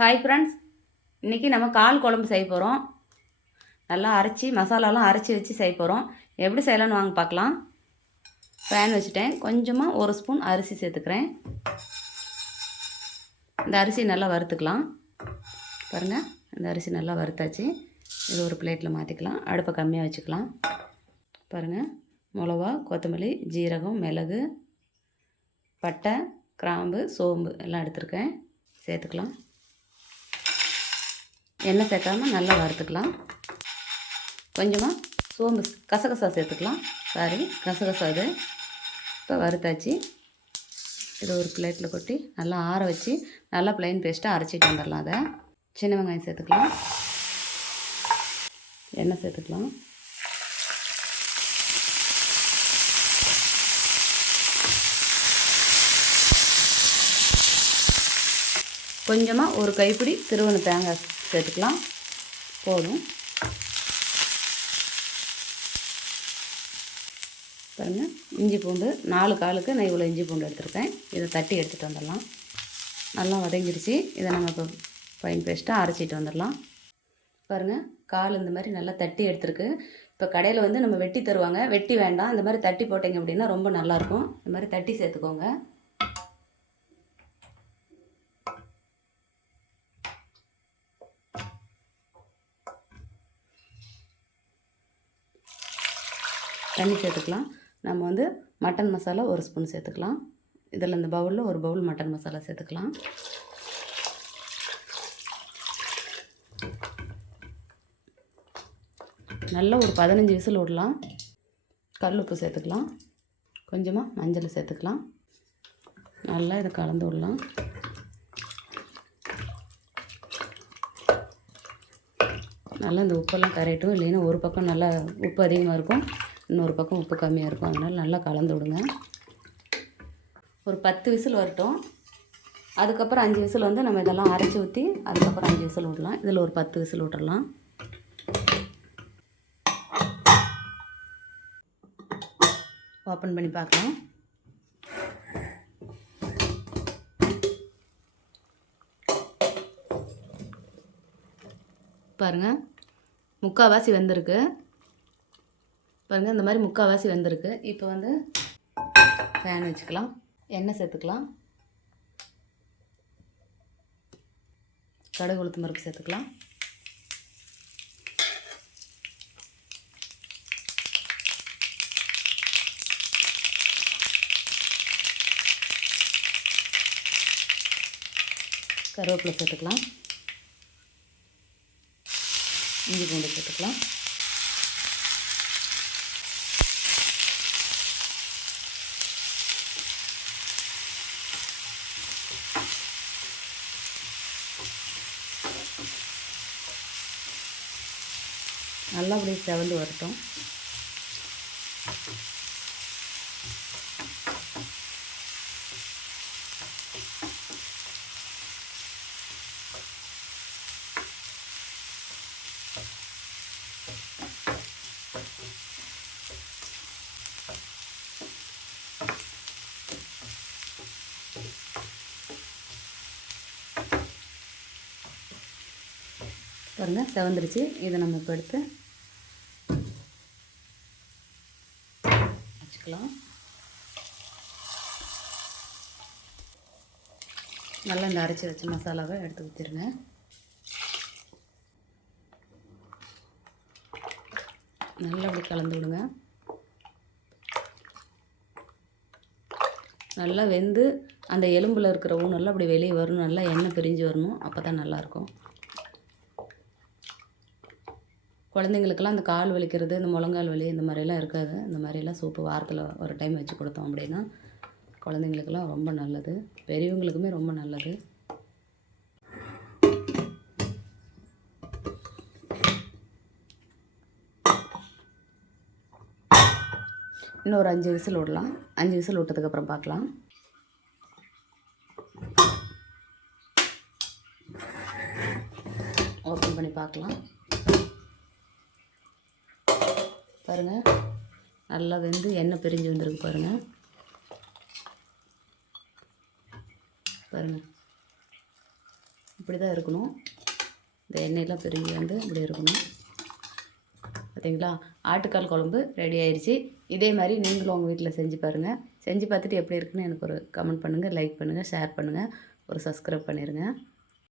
Hi friends இன்றைக்கி நம்ம கால் குழம்பு செய்ய போகிறோம் நல்லா அரைச்சி மசாலாலாம் அரைச்சி வச்சு செய்ய போகிறோம் எப்படி செய்யலாம்னு வாங்க பார்க்கலாம். பேன் வச்சுட்டேன். கொஞ்சமாக ஒரு ஸ்பூன் அரிசி சேர்த்துக்கிறேன். இந்த அரிசி நல்லா வறுத்துக்கலாம். பாருங்கள் இந்த அரிசி நல்லா வறுத்தாச்சு. இது ஒரு பிளேட்டில் மாற்றிக்கலாம் அடுப்பை கம்மியாக வச்சுக்கலாம். பாருங்கள் மிளகா கொத்தமல்லி ஜீரகம் மிளகு பட்டை கிராம்பு சோம்பு எல்லாம் எடுத்துருக்கேன். சேர்த்துக்கலாம். எண்ணெய் சேர்க்காம நல்லா வறுத்துக்கலாம். கொஞ்சமாக சோம்பு கசகசா சேர்த்துக்கலாம். சாரி கசகசா இது. இப்போ வறுத்தாச்சு. இது ஒரு பிளேட்டில் கொட்டி நல்லா ஆற வச்சு நல்லா ப்ளைன் பேஸ்ட்டாக அரைச்சிட்டு வந்துடலாம் அதை. சின்ன வெங்காயம் சேர்த்துக்கலாம். எண்ணெய் சேர்த்துக்கலாம். கொஞ்சமாக ஒரு கைப்பிடி திருவண்ண தேங்காய் சேர்த்துக்கலாம் போதும். பாருங்கள் இஞ்சி பூண்டு நாலு காலுக்கு நான் இவ்வளோ இஞ்சி பூண்டு எடுத்திருக்கேன். இதை தட்டி எடுத்துகிட்டு வந்துடலாம். நல்லா வதங்கிடுச்சு. இதை நம்ம இப்போ ஃபைன் பேஸ்ட்டாக அரைச்சிட்டு வந்துடலாம். பாருங்கள் கால் இந்த மாதிரி நல்லா தட்டி எடுத்துருக்கு. இப்போ கடையில் வந்து நம்ம வெட்டி தருவாங்க. வெட்டி வேண்டாம். இந்த மாதிரி தட்டி போட்டிங்க அப்படின்னா ரொம்ப நல்லாயிருக்கும் இந்த மாதிரி தட்டி சேர்த்துக்கோங்க. தண்ணி சேர்த்துக்கலாம். நம்ம வந்து மட்டன் மசாலா ஒரு ஸ்பூன் சேர்த்துக்கலாம். இதில் இந்த பவுலில் ஒரு பவுல் மட்டன் மசாலா சேர்த்துக்கலாம். நல்லா ஒரு பதினஞ்சு விசில் விடலாம். கல் உப்பு சேர்த்துக்கலாம். கொஞ்சமாக மஞ்சள் சேர்த்துக்கலாம். நல்லா இதை கலந்து விடலாம். நல்லா இந்த உப்பெல்லாம் கரையட்டும். இல்லைன்னா ஒரு பக்கம் நல்லா உப்பு அதிகமாக இருக்கும். இன்னொரு பக்கம் உப்பு கம்மியாக இருக்கும். அதனால் நல்லா கலந்து விடுங்க. ஒரு பத்து விசில் வரட்டும். அதுக்கப்புறம் அஞ்சு விசில் வந்து நம்ம இதெல்லாம் அரைச்சி ஊற்றி அதுக்கப்புறம் அஞ்சு விசில் விடலாம் இதில் ஒரு பத்து விசில் விட்றலாம் ஓப்பன் பண்ணி பார்க்கலாம். பாருங்கள் முக்கால்வாசி வந்திருக்கு. பாருங்கள் இந்த மாதிரி முக்கால்வாசி வந்திருக்கு. இப்போ வந்து ஃபேன் வச்சுக்கலாம். எண்ணெய் சேர்த்துக்கலாம். கடுகு உளுத்து பருப்பு சேர்த்துக்கலாம். கருவேப்பிலை சேர்த்துக்கலாம். இஞ்சி பூண்டு சேர்த்துக்கலாம். நல்லா அப்படியே செவந்து வரட்டும். பாருங்கள் செவந்துருச்சு. இதை நம்ம இப்போ எடுத்து வச்சுக்கலாம் நல்லா இந்த அரைச்சி வச்ச மசாலாவை எடுத்து ஊற்றிடுங்க நல்லா அப்படி கலந்து விடுங்க. நல்லா வெந்து அந்த எலும்பில் இருக்கிற ஊனெல்லாம் அப்படி வெளியே வரணும் நல்லா எண்ணெய் பிரிஞ்சு வரணும். அப்போ தான் நல்லாயிருக்கும் குழந்தைங்களுக்கெல்லாம் அந்த கால் வலிக்கிறது இந்த முழங்கால் வலி இந்த மாதிரிலாம் இருக்காது. இந்த மாதிரிலாம் சூப்பு வாரத்தில் ஒரு டைம் வச்சு கொடுத்தோம் அப்படின்னா குழந்தைங்களுக்கெல்லாம் ரொம்ப நல்லது. பெரியவங்களுக்குமே ரொம்ப நல்லது. இன்னும் ஒரு அஞ்சு விசில் விடலாம். அஞ்சு விசில் விட்டதுக்கப்புறம் பார்க்கலாம். ஓப்பன் பண்ணி பார்க்கலாம். பாருங்கள் நல்லா வெந்து எண்ணெய் பிரிஞ்சு வந்திருக்கு பாருங்கள் பாருங்கள் இப்படி தான் இருக்கணும். இந்த எண்ணெயெல்லாம் பிரிஞ்சு வந்து இப்படி இருக்கணும். பார்த்தீங்களா ஆட்டுக்கால் குழம்பு ரெடி ஆயிடுச்சு இதே மாதிரி நீங்களும் உங்கள் வீட்டில் செஞ்சு பாருங்கள் செஞ்சு பார்த்துட்டு எப்படி இருக்குன்னு எனக்கு ஒரு கமெண்ட் பண்ணுங்கள் லைக் பண்ணுங்கள் ஷேர் பண்ணுங்கள் ஒரு சப்ஸ்கிரைப் பண்ணிடுங்க